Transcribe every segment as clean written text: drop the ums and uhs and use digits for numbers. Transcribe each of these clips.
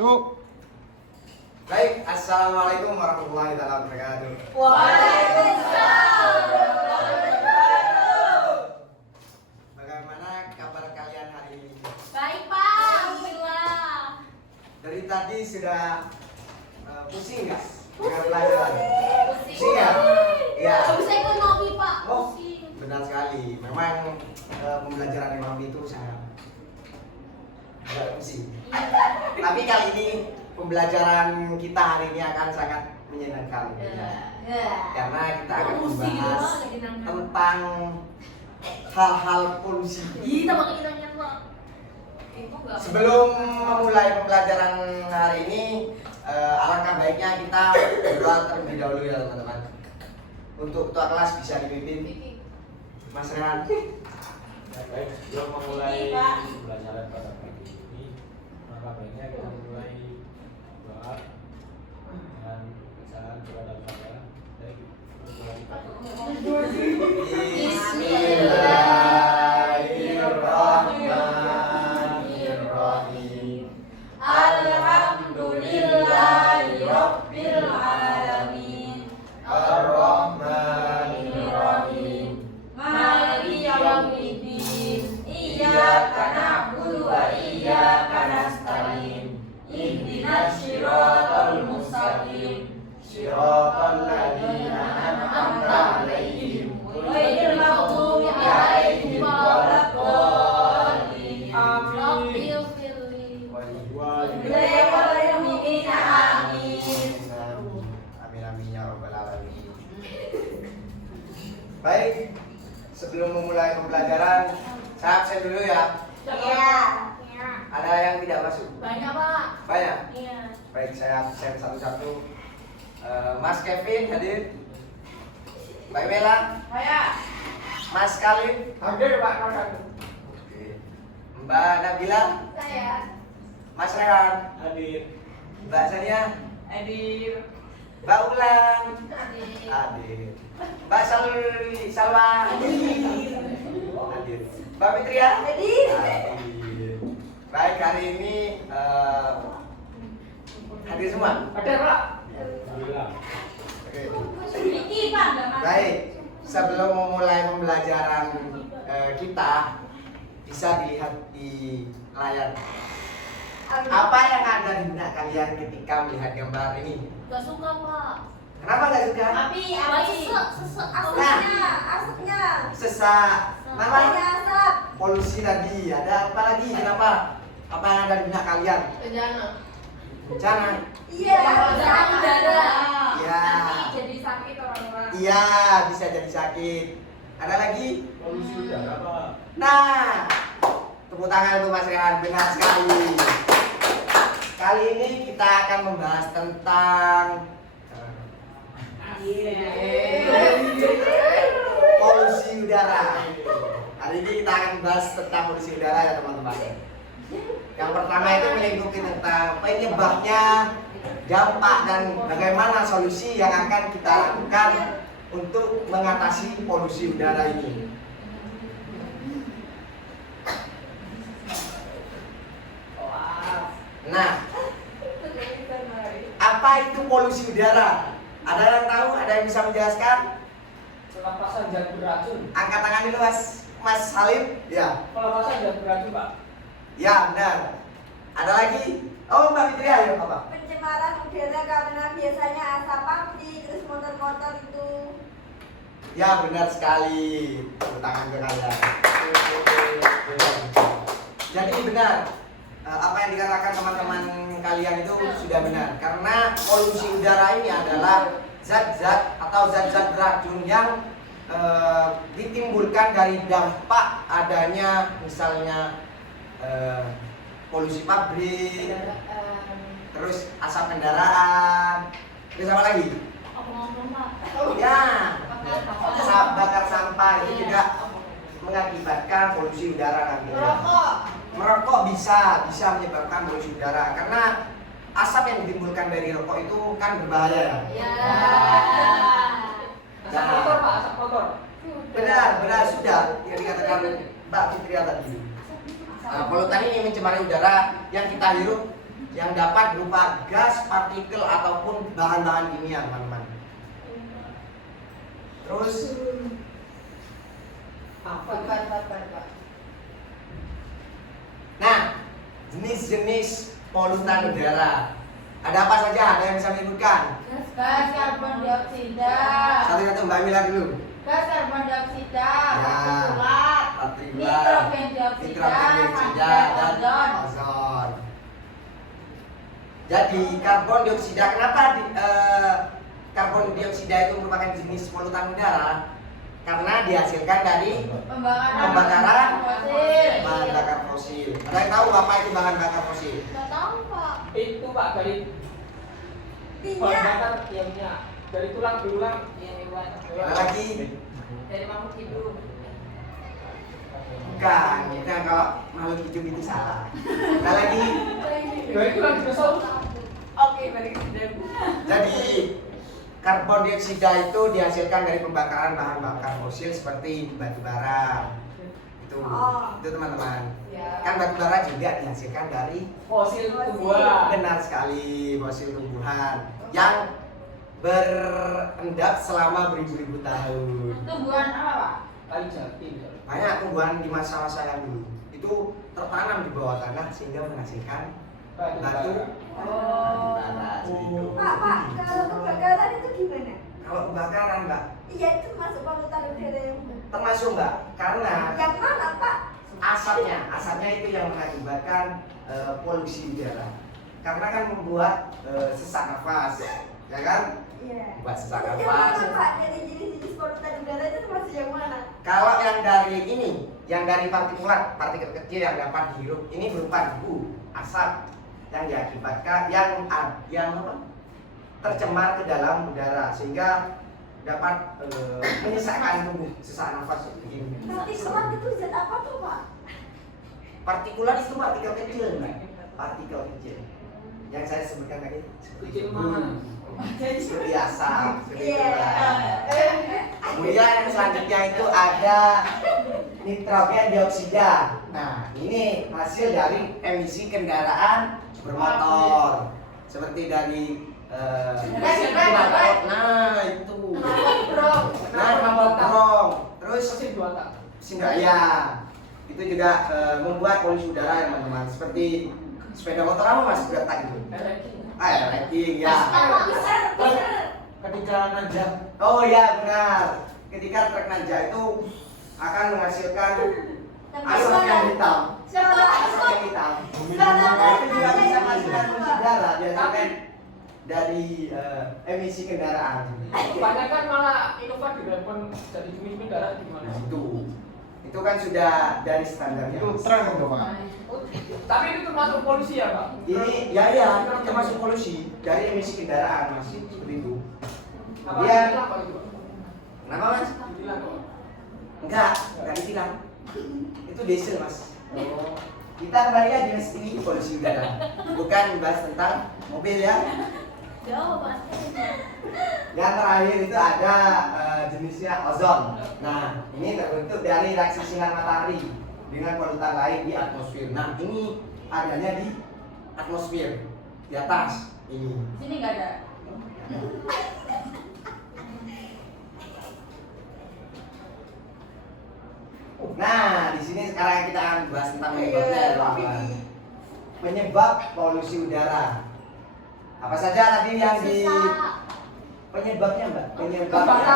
Yuk. Baik, assalamualaikum warahmatullahi wabarakatuh. Waalaikumsalam warahmatullahi wabarakatuh. Bagaimana kabar kalian hari ini? Baik Pak, alhamdulillah. Dari tadi sudah pusing nggak? Dengan pelajaran? Pusing ya? Ya. Habis saya ikut Mami Pak. Oh, Pusing. benar sekali. Memang pembelajaran Imam itu sangat agak pusing. Tapi kali ini pembelajaran kita hari ini akan sangat menyenangkan. Karena kita akan membahas tentang hal-hal polusi. Kita pakai kitanya Pak. Sebelum memulai pembelajaran hari ini, alangkah baiknya kita berdoa terlebih dahulu ya teman-teman. Untuk ketua kelas bisa dipimpin Mas Rehan. Ya, baik, sebelum memulai pembelajaran pada pagi ini, maka baiknya kita mulai doa dengan bacaan doa dalam Al-Fatihah. Baik, Bismillahirrahmanirrahim. Alhamdulillahirabbil alamin. Ar-Rahmanir-Rahim. Maliki yaumiddin. Iyyaka na'budu wa iyyaka nasta'in. Ihdinas shiratal mustaqim. Shiratal ladzina an'amta 'alaihim Ghairil maghdubi 'alaihim waladdallin. Rabbil firli. Amin amin ya rabbal alamin. Baik, sebelum memulai pembelajaran, saya absen dulu ya. Iya. Ada yang tidak masuk? Banyak Pak. Banyak. Iya. Baik, saya absen satu-satu. Mas Kevin hadir. Mbak Mela, Saya. Mas Khalid, hadir Pak. oke. Mbak Nabila, Saya. Mas Rehan, Hadir. Mbak Sania, Hadir. Mbak Ulan, Hadir. hadir. Mbak Salwa, hadir. Mbak Fitria, Hadir. hadir. Baik, hari ini hadir semua. Hadir Pak. Alhamdulillah. Oke. Sedikit Pak. Baik, sebelum memulai pembelajaran kita, bisa dilihat di layar. Apa yang ada di benak kalian ketika melihat gambar ini? Gak suka Pak. Kenapa nggak suka? Tapi sesek asapnya. Sesak. Namanya asap. polusi tadi. Ada apa lagi? Kenapa? Apa yang ada di benak kalian? Bencana. Bencana. Iya. Bencana udara. Iya. Jadi sakit orang-orang. Iya, bisa jadi sakit. Ada lagi? Polusi udara Pak. Nah, tepuk tangan untuk Mas Rehan, benar sekali. Kali ini kita akan membahas tentang polusi udara. Hari ini kita akan membahas tentang polusi udara ya teman-teman. Yang pertama itu melingkupi tentang penyebabnya, dampak dan bagaimana solusi yang akan kita lakukan untuk mengatasi polusi udara ini. Nah, apa itu polusi udara? Ada yang tahu? Ada yang bisa menjelaskan? Pelepasan zat beracun. Angkat tangan dulu Mas Halim. Ya, Pelepasan zat beracun, Pak. ya benar. Ada lagi? Oh, Mbak Fitri, ayo apa? Pencemaran udara karena biasanya asap pabrik, terus motor-motor itu. Ya benar sekali. Tepuk tangan ke kalian. Jadi benar. Apa yang dikatakan teman-teman kalian itu sudah benar. Karena polusi udara ini adalah zat-zat atau zat-zat beracun yang ditimbulkan dari dampak adanya misalnya polusi pabrik, terus asap kendaraan, terus apa lagi? Ya, asap bakar sampah itu juga mengakibatkan polusi udara nantinya. Merokok bisa menyebabkan polusi udara karena asap yang ditimbulkan dari rokok itu kan berbahaya ya. Ya. Asap motor, Pak, asap motor. Benar sudah yang dikatakan Mbak Fitria tadi. Polutan ini mencemari udara yang kita hirup yang dapat berupa gas, partikel ataupun bahan-bahan kimia, teman-teman. Terus Apa? nah, jenis-jenis polutan udara. Ada apa saja? Ada yang bisa menyebutkan? Gas karbon dioksida. Satu-satu Mbak Mila dulu. Gas karbon dioksida, Ya. partikulat, Partikulat, nitrogen dioksida, nitrogen dioksida, dan dan ozon. ozon. Jadi karbon dioksida, kenapa karbon dioksida itu merupakan jenis polutan udara? Karena dihasilkan dari pembakaran fosil. bahan bakar fosil. Ada yang tahu apa itu bahan bakar fosil? Nggak tahu Pak. Itu Pak dari bahan Minyak. bakar yang minyak. Dari tulang belulang Ada lagi? Dari makhluk hidup. Bukan, bukan, kalau makhluk hidup itu salah. Ada lagi? dari tulang dinosaurus. Oke, balik ke Jadi karbon dioksida itu dihasilkan dari pembakaran bahan bakar fosil seperti batu bara. Itu teman-teman. Ya. Kan batu bara juga dihasilkan dari Fosil tumbuhan. benar sekali fosil tumbuhan yang berendap selama beribu-ribu tahun. Tumbuhan apa, Pak? Kayu jati. Banyak tumbuhan di masa-masa yang dulu itu tertanam di bawah tanah sehingga menghasilkan batu Oh. bara. Seperti itu. Pak, kalau kebakaran itu gimana? Kalau kebakaran, Mbak, Iya, itu masuk polutan udara yang termasuk, Mbak, karena yang mana, Pak? asapnya itu yang mengakibatkan polusi udara. Karena kan membuat sesak nafas, ya kan? Iya. Buat sesak Yang nafas. mana, Pak? Jadi jenis-jenis polutan udara itu termasuk yang mana? Kalau yang dari ini, yang dari partikulat, partikel kecil yang dapat dihirup, ini berupa debu, asap yang diakibatkan yang apa? Tercemar ke dalam udara sehingga dapat menyesakkan tubuh, sesak nafas begini. Partikulat itu zat apa tuh, Pak? Partikulat itu partikel kecil, Mbak. Partikel kecil. Yang saya sebutkan tadi seperti Kecil debu, mana? seperti asap, seperti itu. Iya. Kemudian yang selanjutnya itu ada nitrogen dioksida. Nah, ini hasil dari emisi kendaraan bermotor. Seperti dari knalpot. Nah, itu. Nah, knalpot brong. Terus Fosil buatan. ya. Itu juga membuat polusi udara, teman-teman. Seperti sepeda motor apa Mas berapa gitu? Ranking ya. Ketika nanjak. Oh ya benar. Ketika truk nanjak itu akan menghasilkan asap yang hitam. Asap yang hitam. Nah, itu juga bisa menghasilkan polusi udara dihasilkan dari emisi kendaraan. Kebanyakan malah inovatif walaupun jadi pemimpin darat gimana? Itu kan sudah dari standarnya. Itu tren dong, Pak. Tapi itu termasuk polusi ya Pak? Ini ya ini termasuk polusi dari emisi kendaraan Mas, seperti itu. Apa Iya. ditilang, Pak, itu, Pak? Kenapa Mas? Ditilang, Pak. Enggak ditilang. Itu diesel Mas. Kita kembali ke jenis ini polusi udara. Bukan membahas tentang mobil ya. Jauh pasti. Yang terakhir itu ada jenisnya ozon. Nah, ini terbentuk dari reaksi sinar matahari dengan polutan lain di atmosfer. Nah, ini adanya di atmosfer di atas ini. Sini nggak ada. Nah, di sini sekarang kita akan bahas tentang penyebabnya, teman-teman. Penyebab polusi udara. Apa saja tadi yang di penyebabnya, Mbak? Penyebabnya.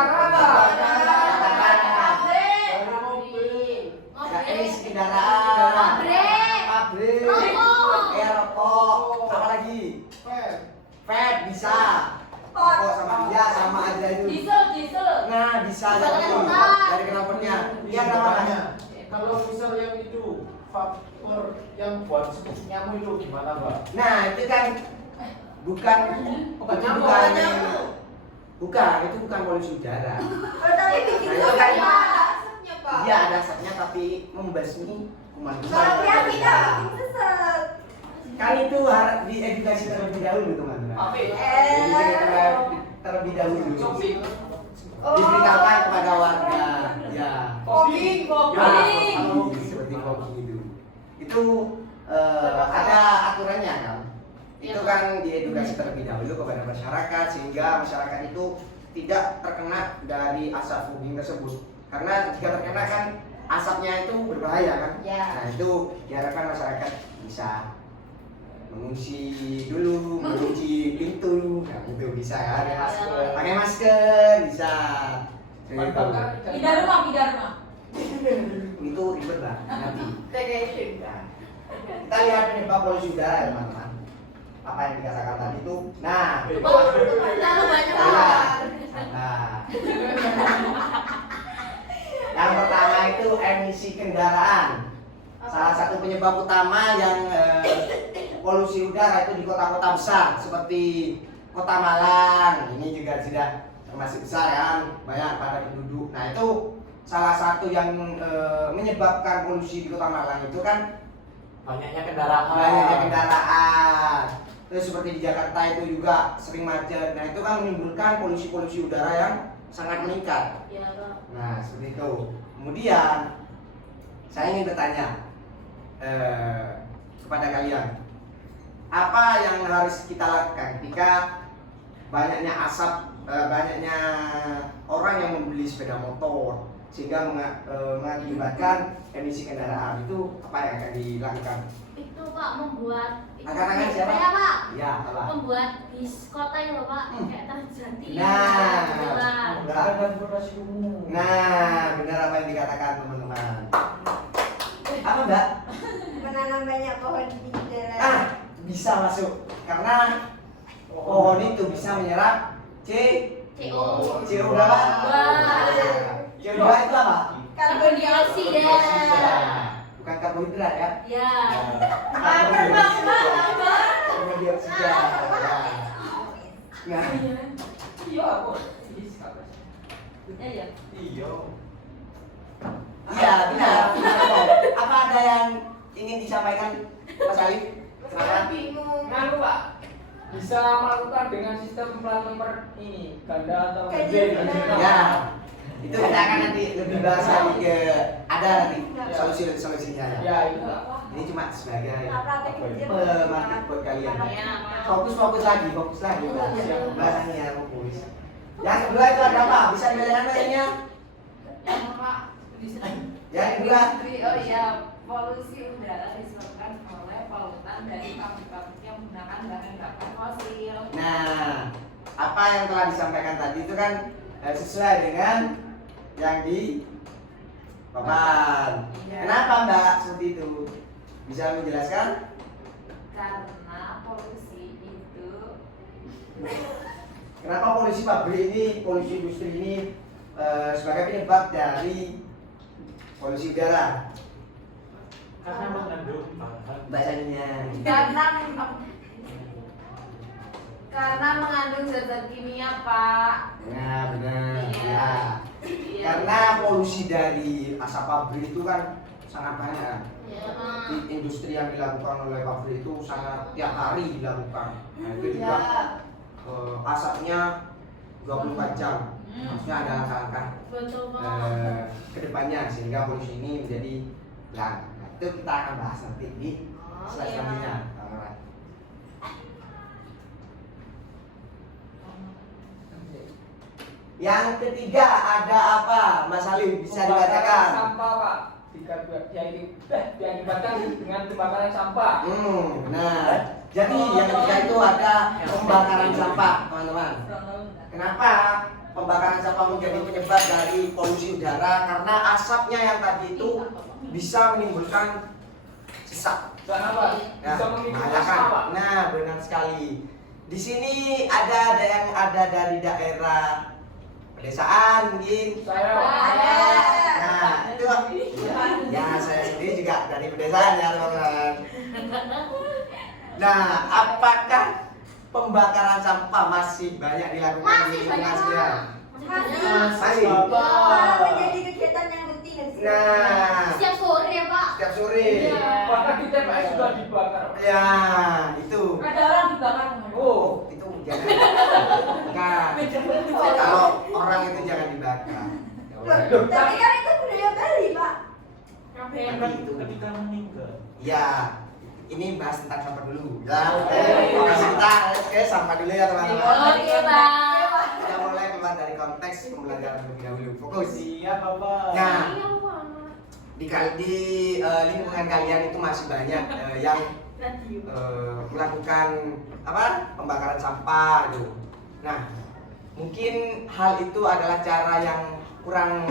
Nggak emisi kendaraan. Pabrik. Rokok. Apa lagi? Vape bisa. Rokok sama dia sama aja itu. Diesel. Nah, bisa Bisa dari kenapa? dari knalpotnya. Iya, kenapa? Kalau misal yang itu vapor yang buat nyamuk itu gimana, Mbak? Nah, itu kan bukan Bukan itu nyamuk, bukan nyamuk. bukan itu bukan polusi udara. Tapi bikin Nah, itu kan asapnya, Pak. Iya ada asapnya tapi membasmi kuman Kalau dia tidak bikin sesek. Kan itu harus diedukasi terlebih dahulu teman-teman. Tapi Terlebih dahulu. Cobi. Diberitakan kepada warga. Ya. Kopi. Seperti kopi itu. Itu ada aturannya kan. itu kan diedukasi terlebih dahulu kepada masyarakat sehingga masyarakat itu tidak terkena dari asap fogging tersebut. Karena jika terkena kan asapnya itu berbahaya kan. Ya. Nah itu diharapkan masyarakat bisa mengungsi dulu, mengunci pintu, nah itu bisa kan. Pakai masker bisa. Mantap kan? Pindah rumah. Itu ribet lah nanti. Staycation. Nah, kita lihat penyebab polusi udara ya teman-teman. Apa yang dikatakan tadi itu, nah, Terlalu banyak nah, yang pertama itu emisi kendaraan. Salah satu penyebab utama yang polusi udara itu di kota-kota besar seperti Kota Malang. Ini juga sudah termasuk besar kan, banyak pada penduduk. Nah itu salah satu yang menyebabkan polusi di Kota Malang itu kan Banyaknya kendaraan. banyaknya kendaraan. Terus seperti di Jakarta itu juga sering macet. Nah itu kan menimbulkan polusi udara yang sangat meningkat. Ya, Pak. Nah seperti itu. Kemudian saya ingin bertanya kepada kalian, apa yang harus kita lakukan ketika banyaknya asap, banyaknya orang yang membeli sepeda motor sehingga mengakibatkan emisi kendaraan, itu apa yang akan dilakukan? Itu Pak membuat Angkat-angkat siapa? Saya Pak. Ya, apa? Membuat bis kota itu Pak, kayak terjadi. Nah, Ada transportasi umum. nah, benar apa yang dikatakan teman-teman. Apa Mbak? Menanam banyak pohon di jalan. Ah, bisa masuk karena pohon itu bisa menyerap CO2 berapa? CO2 itu apa? Karbon dioksida. Bukan karbohidrat ya? Ya. Karbon dioksida. Nah, Iya, kok. Ya. Iya. iya benar. Apa ada yang ingin disampaikan Mas Alif? Saya bingung. Nganu Pak, bisa melakukan dengan sistem plat nomor ini ganda atau Ganjil ganjil. genap. Ya, itu kita akan nanti lebih bahas lagi ke ada nanti solusinya ya. Ya itu Pak. Ini cuma sebagai Nah, praktek kerja. pemantik buat kalian. Ya. Fokus lagi Mbak. Bahasanya ya, fokus. Yang kedua itu ada apa? Bisa dibacakan mainnya? Yang kedua, Oh iya, polusi udara disebabkan oleh polutan dari pabrik-pabrik yang menggunakan bahan bakar fosil. nah apa yang telah disampaikan tadi itu kan sesuai dengan yang di papan. Iya. Kenapa Mbak seperti itu? Bisa menjelaskan? Karena polusi itu Kenapa polusi pabrik ini, polusi industri ini sebagai penyebab dari polusi udara? Karena mengandung bahan Bahasanya. karena mengandung zat kimia, Pak. Nah benar. Iya. Ya. Iya. Karena polusi dari asap pabrik itu kan sangat banyak. Ya. Di industri yang dilakukan oleh pabrik itu sangat tiap hari dilakukan. Nah itu juga asapnya 24 jam. Maksudnya ada angka-angka Betul Pak. kedepannya sehingga polusi ini menjadi hilang. Nah, itu kita akan bahas nanti di slide iya. selanjutnya. Yang ketiga ada apa, Mas Salim? Bisa Pembakaran dikatakan? sampah Pak. Diakibatkan dengan pembakaran sampah. Nah, jadi yang ketiga itu ada pembakaran sampah, teman-teman. Kenapa pembakaran sampah menjadi penyebab dari polusi udara? Karena asapnya yang tadi itu bisa menimbulkan sesak. Kenapa? Nah, Bisa menimbulkan membahayakan. sampah. Nah, benar sekali. Di sini ada yang ada dari daerah pedesaan mungkin. Saya Ada. Nah, itu ya saya sendiri juga dari pedesaan ya teman-teman. Nah, apakah pembakaran sampah masih banyak dilakukan di Masih lingkungan banyak. sekitar? Masih. Masih. Wah, menjadi kegiatan yang rutin di sini. Nah, Setiap sore ya Pak. setiap sore. Iya. bahkan di TPS sudah dibakar. Ya, itu. Ada orang dibakar. Oh, Itu jangan. Bukan. Kalau orang itu jangan dibakar. Ya udah. Tapi kan itu budaya Bali, Pak. Tapi itu ketika meninggal. ya ini bahas tentang sampah dulu. Ya, fokus kita ke sampah dulu ya teman-teman. Oke, Pak. Kita mulai keluar dari konteks pembelajaran terlebih dahulu. Fokus. Siap Bapak. Nah, Iya, Pak. di lingkungan kalian itu masih banyak yang melakukan pembakaran sampah gitu. Nah, mungkin hal itu adalah cara yang kurang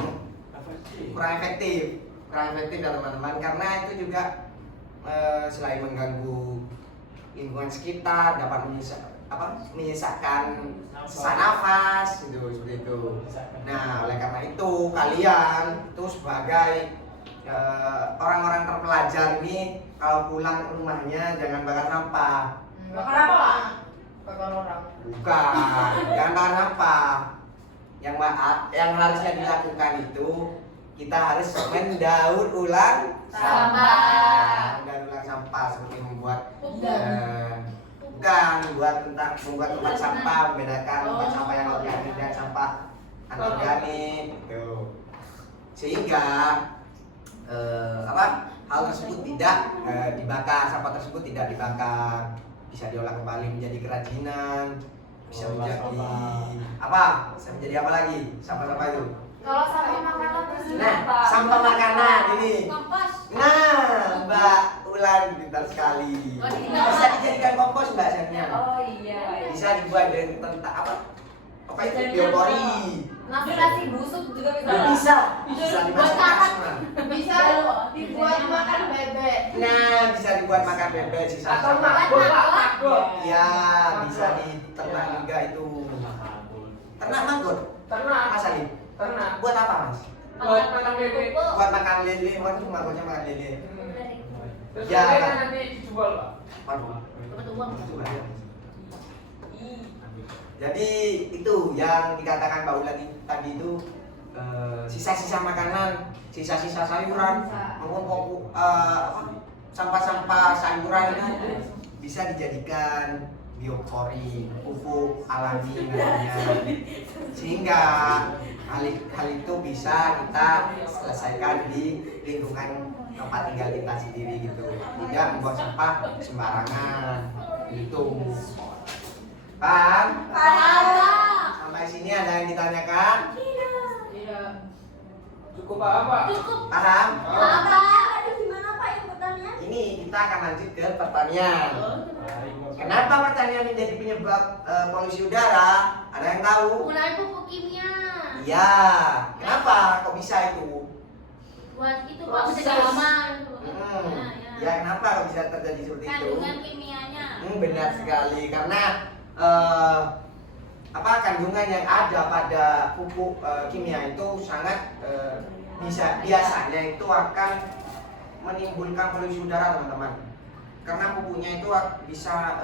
efektif ya teman-teman, karena itu juga selain mengganggu lingkungan sekitar, dapat menyisakan sesak nafas gitu, seperti itu. Nah, oleh karena itu kalian itu sebagai orang-orang terpelajar ini kalau pulang ke rumahnya jangan bakar sampah. Bakar apa? Bakar orang. Bukan, jangan bakar sampah. Yang harusnya dilakukan itu kita harus mendaur ulang Sampah. Mendaur ulang sampah seperti membuat Bukan. membuat tempat sampah, membedakan tempat sampah yang organik dan sampah anorganik gitu. Sehingga hal tersebut tidak dibakar, sampah tersebut tidak dibakar, bisa diolah kembali menjadi kerajinan, bisa menjadi bisa menjadi apa lagi sampah-sampah itu. Kalau sampah makanan terus Nah, apa? sampah makanan ini. Kompas. Nah, Mbak Ulan pintar sekali. Oh, ini Bisa dijadikan kompos Mbak Sania. Oh iya. Bisa dibuat dari tentang apa itu biopori. Nasi busuk juga bisa. Bisa Buat dimasukkan anak. semua. Bisa dibuat makan bebek. Nah, bisa dibuat makan bebek sisa Atau sampah. makbul, Pak, makbul. Ya, bisa diternak juga itu. Ternak manggut. Ternak, Mas Ali, ternak. buat apa Mas? Buat makan bebek. Buat makan lele, waduh manggutnya makan lele. Terus Ya. bebek kan nanti dijual, Pak. Waduh. Dapat uang. Itu bahaya. Jadi itu yang dikatakan Mbak Ulan tadi itu sisa-sisa makanan, sisa-sisa sayuran, maupun sampah-sampah sayuran itu bisa dijadikan biopori, pupuk alami namanya. Sehingga hal itu bisa kita selesaikan di lingkungan tempat tinggal kita sendiri gitu. Tidak membuang sampah sembarangan gitu. Paham? Sampai sini ada yang ditanyakan? Tidak. Cukup paham, Pak? Cukup. Paham? Apa? Aduh, gimana Pak yang pertanyaan? Ini kita akan lanjut ke pertanian. Kenapa pertanian menjadi penyebab polusi udara? Ada yang tahu? Penggunaan pupuk kimia. Iya. Kenapa? Kok bisa itu? Buat itu Pak mencegah hama. Ya kenapa kok bisa terjadi seperti itu? Kandungan kimianya. Benar sekali, karena kandungan yang ada pada pupuk kimia itu sangat biasanya itu akan menimbulkan polusi udara teman-teman, karena pupuknya itu bisa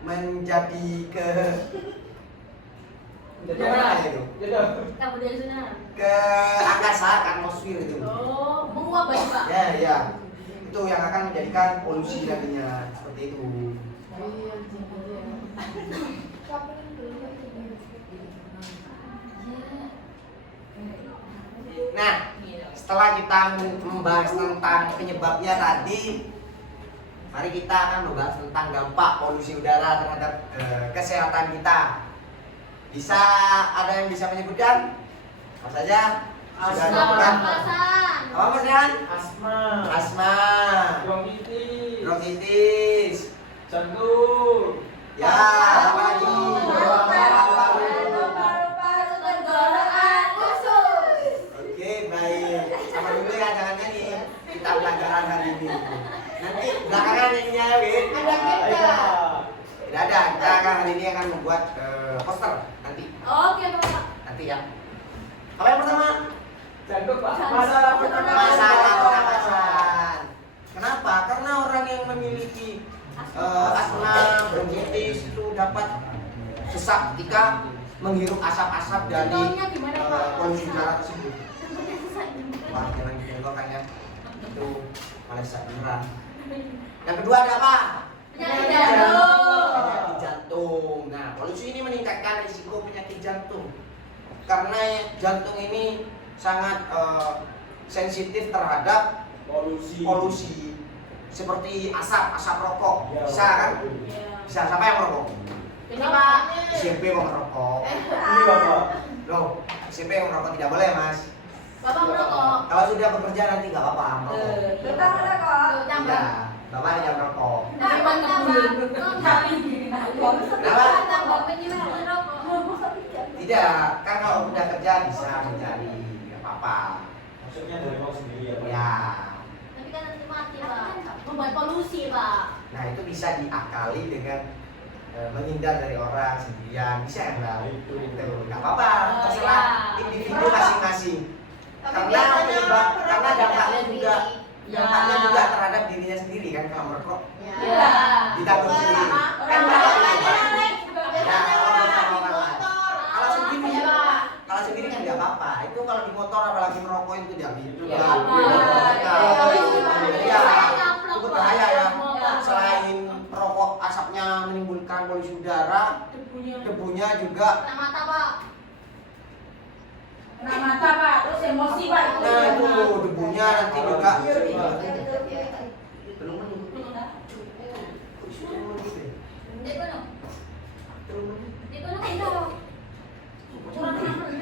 menjadi Jadi apa apa? itu? Jadi Kabut dari sana. Ke angkasa, ke atmosfer itu. Oh, menguap berarti Pak. Ya, itu yang akan menjadikan polusi nantinya seperti itu. Nah, setelah kita membahas tentang penyebabnya tadi, mari kita akan membahas tentang dampak polusi udara terhadap kesehatan kita. Bisa ada yang bisa menyebutkan? Apa saja? Sudah disebutkan. Pernapasan. Apa Mas Rian? Asma. Asma, bronkitis, bronkitis, jantung, ya apa lagi? Paru-paru tenggorokan khusus. Oke, baik. Sama dulu ya, jangan nyanyi. Kita pelajaran hari ini. Nanti belakangan nyanyinya, Win. Ada kita. Tidak ada. Kita akan hari ini akan membuat poster nanti. Oke Pak. Nanti ya. Apa yang pertama? jantung, Pak. Masalah pernapasan. Masalah pernapasan. Kenapa? Karena orang yang memiliki asma, bronkitis itu dapat sesak ketika menghirup asap-asap dari Contohnya gimana, Pak? polusi udara tersebut. Wah, jangan dicontohkan ya. Itu malah sesak beneran. Yang kedua ada apa? Penyakit jantung. Penyakit jantung. Nah, polusi ini meningkatkan risiko penyakit jantung. Karena jantung ini sangat sensitif terhadap polusi seperti asap rokok. Ya, Bisa kan? Iya. Bisa. Siapa yang merokok? Ini Pak. SMP kok merokok. Ini Bapak. Loh, SMP yang merokok tidak boleh, Mas. Bapak merokok. Kalau sudah bekerja nanti nggak apa-apa merokok. Kita mana kok? Tambah. Ya, Bapak tidak merokok. Tambah tambah. Kenapa? Tambah penyimak merokok. Tidak, kan kalau udah kerja bisa mencari, nggak apa-apa. Maksudnya dari mau sendiri ya Pak? Ya, Tapi kan nanti mati Pak. Membuat polusi Pak. nah itu bisa diakali dengan menghindar dari orang sendirian, bisa ya Mbak? Itu. Itu nggak apa-apa, Oh, terserah iya. individu masing-masing. Tapi Karena biasanya penyebab, pernah karena dampaknya juga, Ya. dampaknya juga terhadap dirinya sendiri kan kalau merokok. Ya. Ditanggung sendiri. Kan kalau sendiri, kalau sendiri kan nggak apa-apa. Itu kalau di motor apalagi merokok itu tidak gitu. Ya, Bang. apa. Iya, itu berbahaya ya. Selain merokok asapnya menimbulkan polusi udara, debunya juga. Kena mata Pak. Kena mata Pak, terus emosi Pak. Nah itu debunya nanti juga.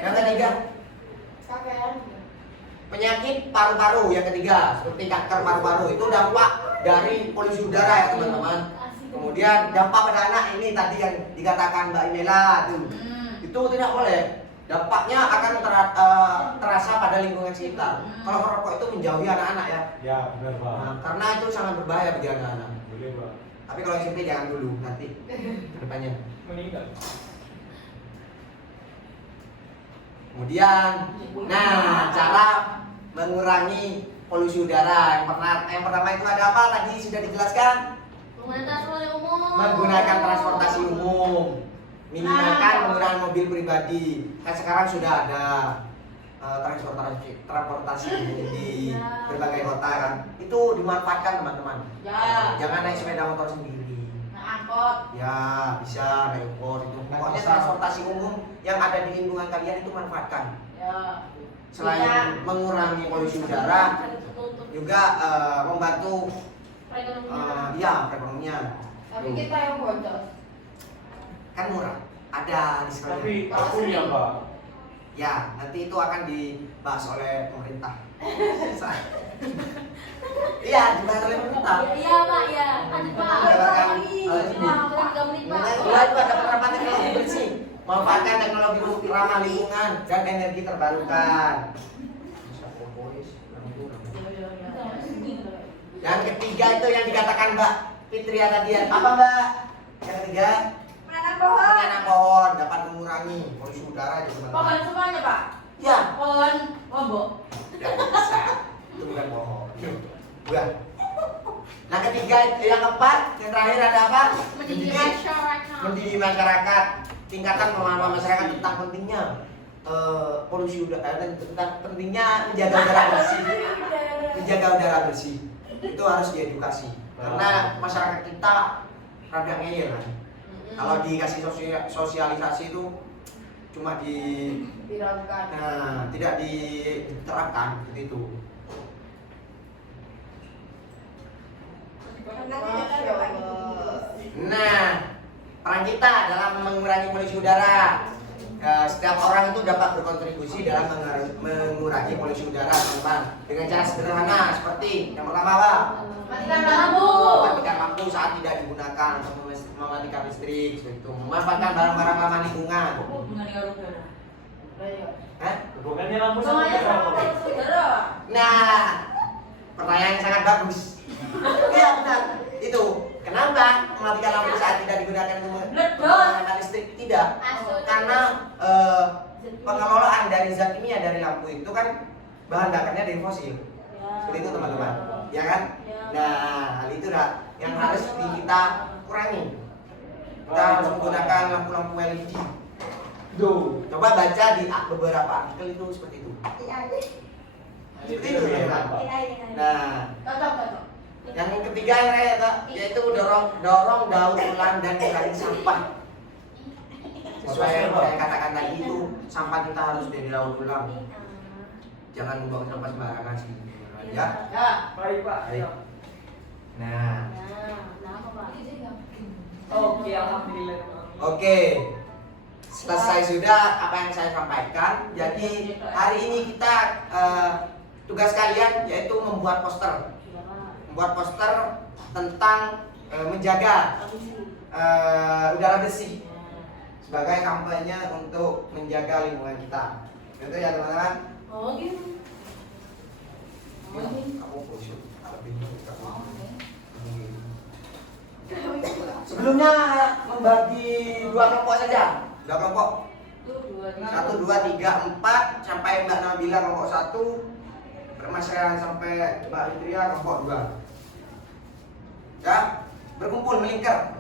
Yang ketiga, penyakit paru-paru. Yang ketiga, seperti kanker paru-paru itu dampak dari polusi udara ya teman-teman. Kemudian dampak pada anak ini tadi yang dikatakan Mbak Imela tuh, itu tidak boleh. Dampaknya akan terasa pada lingkungan sekitar. Kalau merokok itu menjauhi anak-anak ya. Ya benar Pak. Nah, karena itu sangat berbahaya bagi anak-anak. Boleh Pak. Tapi kalau SMP jangan dulu, nanti ke depannya. Meninggal. Kemudian, nah cara mengurangi polusi udara yang pertama itu ada apa? Tadi sudah dijelaskan. Menggunakan transportasi umum. Menggunakan transportasi umum, minimalkan menggunakan mobil pribadi. Kan sekarang sudah ada transportasi umum di berbagai kota kan. Itu dimanfaatkan teman-teman. Ya. Jangan naik sepeda motor sendiri. Nah, angkot. Ya bisa naik angkot itu. Pokoknya Bisa. transportasi umum yang ada di lingkungan kalian itu manfaatkan. Ya. Selain Bisa. mengurangi polusi udara, juga membantu Perekonomian. perekonomian. Tapi kita yang bodos. Kan murah. Ada di sekolah. Tapi aku ya Pak. Ya, nanti itu akan dibahas oleh pemerintah. Iya, dibahas oleh pemerintah. Iya Pak, ya. Lanjut Pak. Mendapatkan Wah, ini. 3 menit Pak. Ya, itu ada penerapan teknologi bersih. Manfaatkan teknologi untuk ramah lingkungan dan energi terbarukan. Yang ketiga itu yang dikatakan Mbak Fitria tadi. Apa Mbak? Yang ketiga, Menanam pohon. menanam pohon dapat mengurangi polusi udara juga teman-teman. Pohon semuanya Pak. Ya, Pohon lombok. tidak bisa. Itu bukan pohon. Bukan. Nah ketiga itu yang keempat, yang terakhir ada apa? Mendidik masyarakat. Mendidik masyarakat. Tingkatan pemahaman masyarakat tentang pentingnya polusi udara dan tentang pentingnya menjaga udara bersih. Menjaga udara bersih itu harus diedukasi karena masyarakat kita rada ngeyel kan. Kalau dikasih sosialisasi itu cuma Viralkan. tidak diterapkan seperti itu. Karena kita ada Pak. Nah, peran kita dalam mengurangi polusi udara. Setiap orang itu dapat berkontribusi dalam mengurangi polusi udara, teman-teman. Dengan cara sederhana seperti yang pertama apa? Matikan lampu. Mematikan lampu saat tidak digunakan atau mematikan listrik, seperti itu. Memanfaatkan barang-barang ramah lingkungan. Hubungan dengan udara. Ayo. Hah? Hubungannya lampu sama Semuanya udara, sama Pak. kayak saudara. Nah, pertanyaan yang sangat bagus. Iya benar. Itu kenapa mematikan lampu saat tidak digunakan untuk menggunakan listrik? Tidak, karena pengelolaan dari zat kimia dari lampu itu kan bahan bakarnya dari fosil. Seperti itu teman-teman, ya kan? Nah, hal itu yang harus kita kurangi. Kita harus menggunakan lampu-lampu LED. Duh. Coba baca di beberapa artikel itu seperti itu. Seperti itu teman-teman. Nah, Cocok. yang ketiga yaitu dorong daur ulang dan kurangi sampah. Sesuai yang saya katakan tadi itu sampah kita harus didaur ulang. Jangan membuang sampah sembarangan sih. Ya. Ya. Baik Pak. Baik. Nah, Nah, apa Pak? Oke, alhamdulillah. oke. Selesai sudah apa yang saya sampaikan. Jadi hari ini kita tugas kalian yaitu membuat poster. Membuat poster tentang menjaga udara bersih sebagai kampanye untuk menjaga lingkungan kita. Gitu ya teman-teman. Oh gitu. Kamu khusyuk. Sebelumnya membagi dua kelompok saja. Dua kelompok. 1, 2, 3, 4 sampai Mbak Nabila kelompok 1, Mas Rehan sampai Mbak Fitria kelompok 2. Ya, berkumpul melingkar.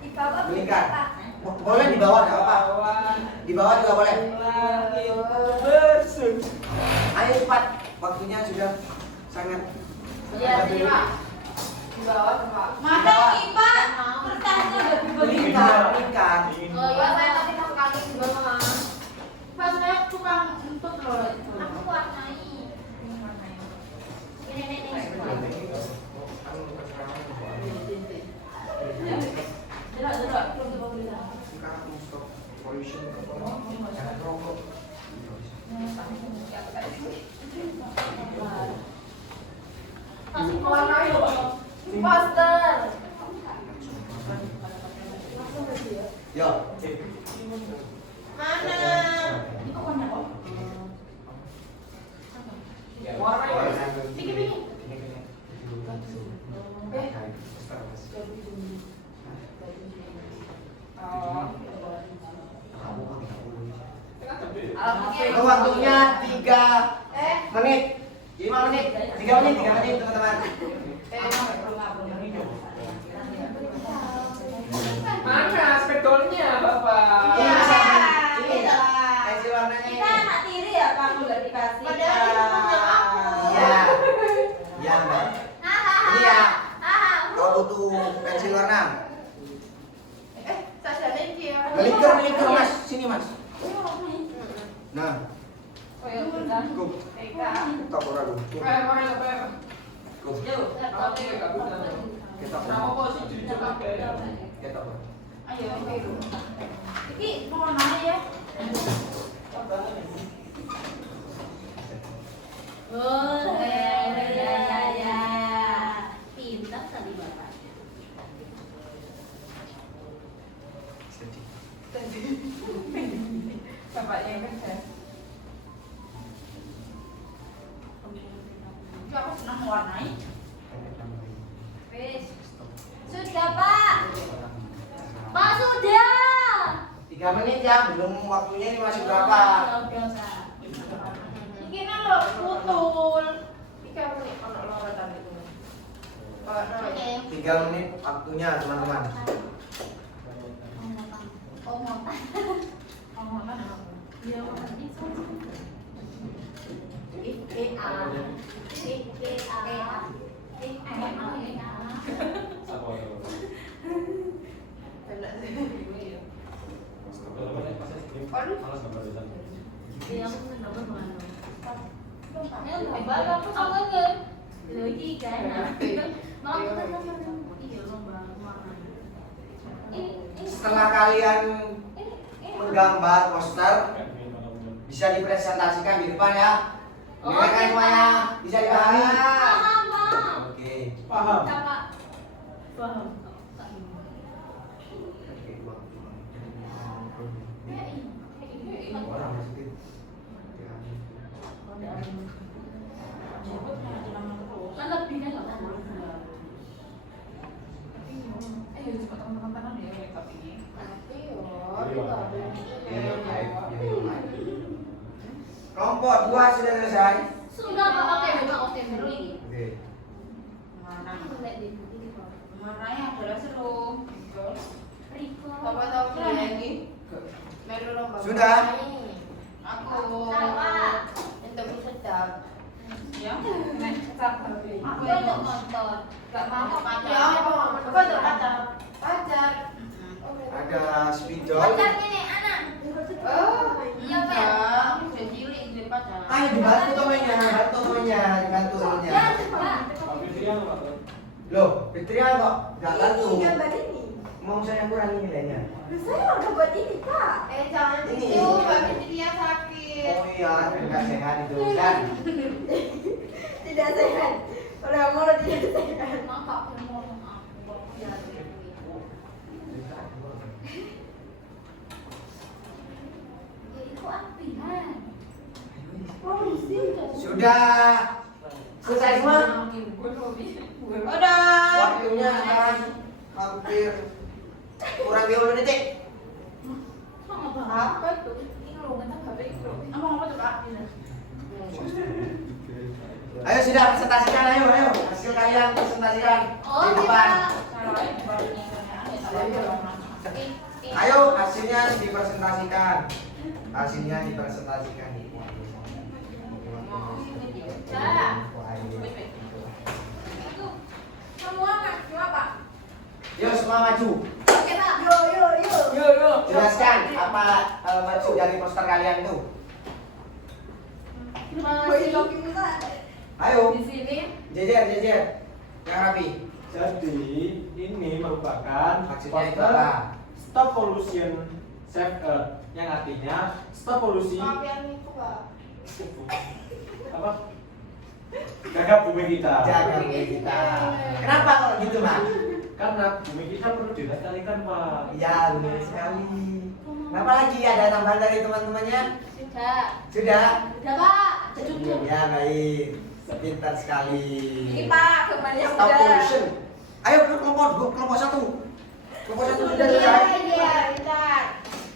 Di bawah Melingkar. Pak. Boleh di bawah enggak apa-apa. Di bawah juga boleh. Ayo cepat, waktunya sudah sangat. Iya sih Pak. Di bawah tuh Pak. Mana ini Pak? Kertasnya udah Melingkar, melingkar. Oh iya, saya tadi mau kaki juga sama. Pas saya tukang untuk loh itu. Aku warnai. Ini. Jelas. Kasih Warna itu Pak. poster. Yo. Mana? Itu warna kok. Waktunya 3 menit. 5 menit. 3 menit teman-teman. Mana spidolnya Bapak? Ini Iya. bisa ini pensil warnanya ini. Kita anak tiri ya Pak, nggak dikasih. Padahal ini punya aku. Iya. Iya, Mbak. Ini ya. Kalau butuh pensil warna. Saya dia. Melingkar Mas, sini Mas. Nah, Oh ya udah. cukup. Eka. Tak kurang. Cukup. Kita Kita Ayo, ayo. Iki mau mana ya? Oh, ya. Pintar tadi Bapak. Bapaknya yang kerja. Aku senang mewarnai. Wis. Sudah, Pak. Pak sudah. 3 menit ya, belum waktunya ini masih berapa? Iki nang lo putul. Iki aku nih ono loro tadi itu. Oke. 3 menit waktunya teman-teman. Oh, mau. Ono mana aku? Iya, ini Setelah kalian menggambar poster, bisa dipresentasikan di depan ya. Oke kan semuanya? Bisa dipahami? Oke. Paham. Kan lebih kan nggak tahu. Cepat teman-teman ya makeup ini. Kelompok 2 sudah selesai. Sudah Pak, oke memang oke seru ini. Oke. Mana? Lihat di ini Pak. Mana yang adalah seru? Riko. Tahu lagi. Melu lomba. Sudah. Aku. Pak. Untuk sedap. Ya, nek sabar. Aku untuk motor. Gak mau pacar. Ya, aku untuk pacar. Pacar. Ada spidol. Pacar nenek anak. Oh, Iya, Pak. Aku udah cilik jadi pacar. Ayo dibantu temannya, bantu temannya, dibantu. yang Pak. Loh, Fitria kok nggak bantu? Ini gambar ini. Mau saya kurangi nilainya? Loh, saya udah buat ini, Pak. Jangan Ini. gitu, Mbak Fitria sakit. Oh iya, nggak sehat itu kan? Tidak sehat. Udah mau tidak sehat. Kakak ngomong aku. Ya, itu apian. Polisi. Sudah selesai semua. Udah. Waktunya sekarang hampir kurang 20 detik. Apa tuh? Ini loh, nggak tahu itu loh. Apa tuh Kak? Ayo sudah presentasikan, ayo. Hasil kalian presentasikan di depan. Ayo hasilnya dipresentasikan. Semua kan, cuma Pak. Yuk semua maju. Oke Pak. Yo. Jelaskan apa maksud dari poster kalian itu. Terima Boleh kasih. kopi minta. Ayo, Di sini jejer, yang rapi. Jadi ini merupakan Maksudnya itu poster apa? Stop Pollution Save Earth, yang artinya stop polusi maaf yang itu Pak. apa? Jaga bumi kita. Jaga bumi kita. Kenapa kok gitu, Mas? Karena bumi kita perlu dilestarikan, Pak. Ya, benar sekali. Kenapa lagi ada tambahan dari teman-temannya? Sudah. Sudah? Sudah Pak. Cukup. Ya, baik. Pintar sekali. Ini Pak, kembalinya Stop udah. pollution. Ayo kelompok 1. Kelompok 1 sudah Iya, selesai. iya, bentar.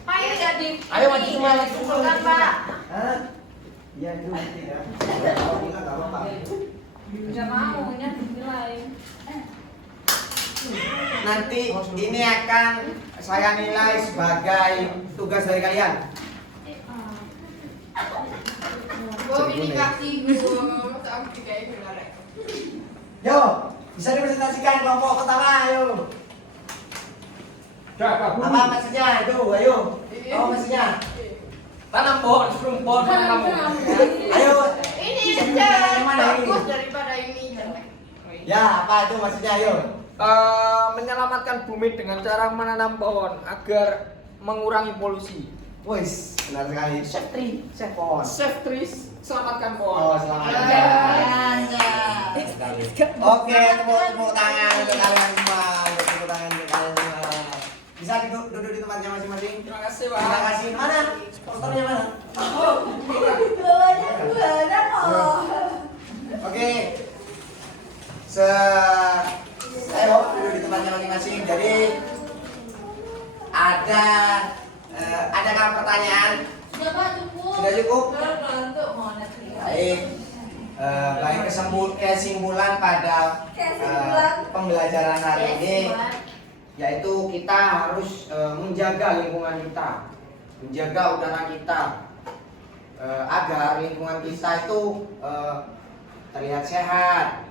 Pak, ini jadi. Ayo maju semua, maju semua. Bukan, Pak. Hah? Iya, itu nanti ya. Oh, enggak apa-apa. Udah mau, ini dinilai. Nanti ini akan saya nilai sebagai tugas dari kalian. Komunikasi gue, aku juga ini lari. Yo, bisa dipresentasikan kelompok pertama, ayo. Jaga bumi. Apa maksudnya itu? Ayo. Apa maksudnya? Tanam pohon, sebelum pohon tanam kamu. Ayo. Ini Sebelum yang mana ini? bagus daripada ini. Ya, apa itu maksudnya? Ayo. Menyelamatkan bumi dengan cara menanam pohon agar mengurangi polusi. Wis, benar sekali. Chef Tri, Chef Pohon. Save trees, selamatkan Oh, pohon. selamat Ya, Oke, tepuk tangan untuk kalian semua. Tepuk tangan untuk kalian semua. Bisa duduk di tempatnya masing-masing. Terima kasih, Pak. Terima kasih. Mana? Posternya mana? Bawahnya kok. Oke. Ayo duduk di tempatnya masing-masing. Jadi adakah pertanyaan? Sudah Pak, cukup. Sudah cukup? untuk monetary. Baik. Baik kesimpulan pada pembelajaran hari ini, yaitu kita harus menjaga lingkungan kita, menjaga udara kita, agar lingkungan kita itu terlihat sehat,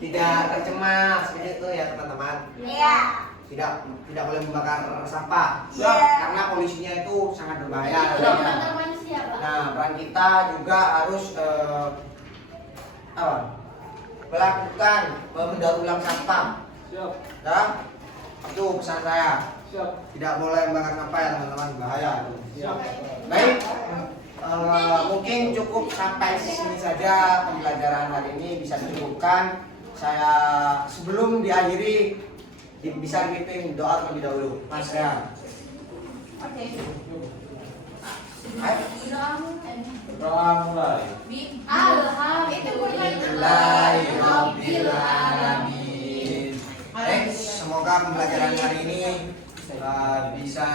tidak tercemar seperti itu ya teman-teman. Iya. Tidak boleh membakar sampah, Iya. karena polusinya itu sangat berbahaya. Antar manusia Pak. Nah, peran kita juga harus melakukan mendaur ulang sampah. Siap. Ya, itu pesan saya. Siap. Tidak boleh membakar sampah ya teman-teman, bahaya. Siap. Baik, mungkin cukup sampai sini saja pembelajaran hari ini, bisa dicukupkan. Saya sebelum diakhiri bisa dipimpin doa terlebih dahulu, Mas ya. Oke. Ayo. Doa mulai. Alhamdulillahirabbil alamin. Baik, semoga pembelajaran hari ini bisa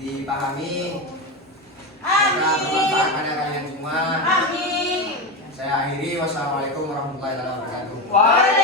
dipahami, semoga bermanfaat pada kalian semua. Amin. Saya akhiri, wassalamualaikum warahmatullahi wabarakatuh. Waalaikumsalam.